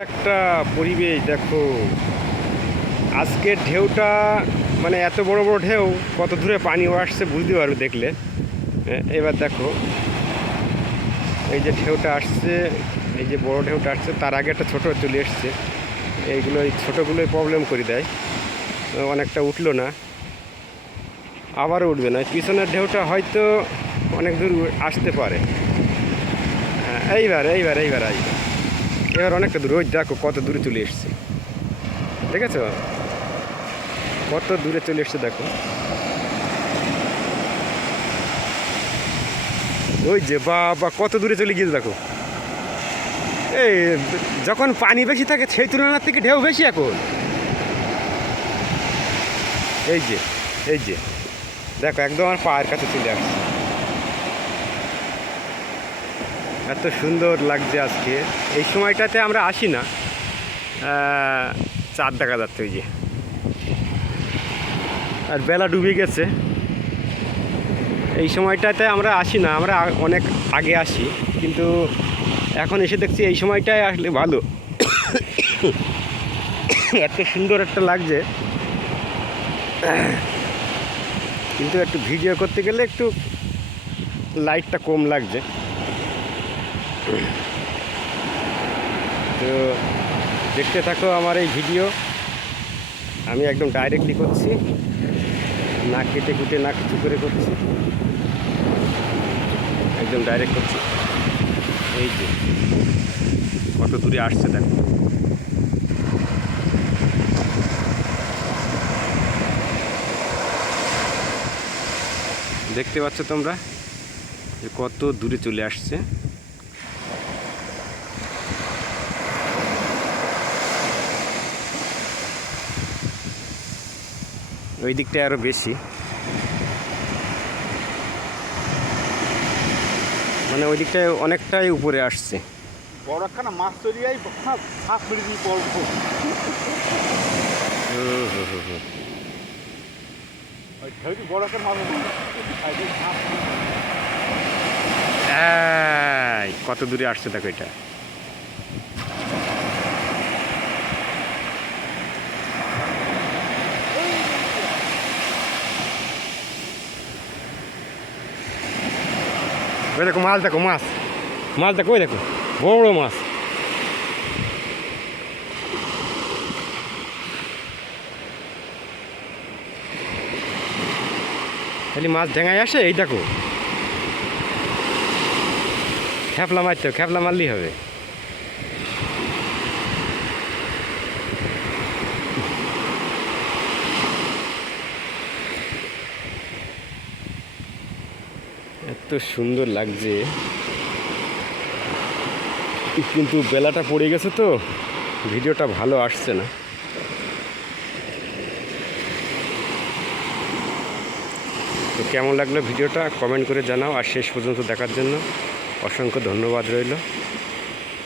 একটা পরিবেশ দেখো। আজকের ঢেউটা মানে এত বড় বড় ঢেউ, কত দূরে পানিও আসছে বুঝতে পারবে দেখলে। এবার দেখো এই যে ঢেউটা আসছে, এই যে বড় ঢেউটা আসছে, তার আগে একটা ছোটো চলে এসছে। এইগুলো এই ছোটোগুলোই প্রবলেম করে দেয়। অনেকটা উঠলো না, আবারও উঠবে না। পিছনের ঢেউটা হয়তো অনেক দূর আসতে পারে। এইবার এইবার এইবার এইবার এবার অনেকটা দূর। ওই দেখো কত দূরে চলে এসছে, দেখেছো কত দূরে চলে এসছে দেখো। ওই যে বাবা কত দূরে চলে গিয়েছে দেখো। এই যখন পানি বেশি থাকে সেই তুলনার থেকে ঢেউ বেশি এখন। এই যে এই যে দেখো একদম আমার পায়ের কাছে চলে আসছে। এত সুন্দর লাগছে আজকে। এই সময়টাতে আমরা আসি না, চাঁদ দেখা যাচ্ছে ওই যে, আর বেলা ডুবে গেছে। এই সময়টাতে আমরা আসি না, আমরা অনেক আগে আসি, কিন্তু এখন এসে দেখছি এই সময়টায় আসলে ভালো। এত সুন্দর একটা লাগছে, কিন্তু একটু ভিডিও করতে গেলে একটু লাইটটা কম লাগছে। তো দেখতে থাকো আমার এই ভিডিও। আমি একদম ডাইরেক্টলি করছি, না কেটে কুটে না কিছু করে করছি, একদম ডাইরেক্ট করছি। এই যে কত দূরে আসছে দেখো। দেখতে পাচ্ছ তোমরা যে কত দূরে চলে আসছে। ওই দিকটায় আরো বেশি, মানে ওই দিকটায় অনেকটাই উপরে আসছে। বড় একখানা মাছ তৈরি হয়, ফাঁক মেরে দিয়ে পড়ব। বড় একটা মাছ কত দূরে আসছে দেখো এটা। ওই দেখো মাছ, দেখো মাছ, মাছ দেখো, ওই দেখো বড় বড় মাছ। খালি মাছ ডেঙায় আসে। এই দেখো খেপলা মারতে, খেপলা মারলেই হবে। এত সুন্দর লাগছে, কিন্তু বেলাটা পড়ে গেছে তো ভিডিওটা ভালো আসছে না। তো কেমন লাগলো ভিডিওটা কমেন্ট করে জানাও, আর শেষ পর্যন্ত দেখার জন্য অসংখ্য ধন্যবাদ রইল।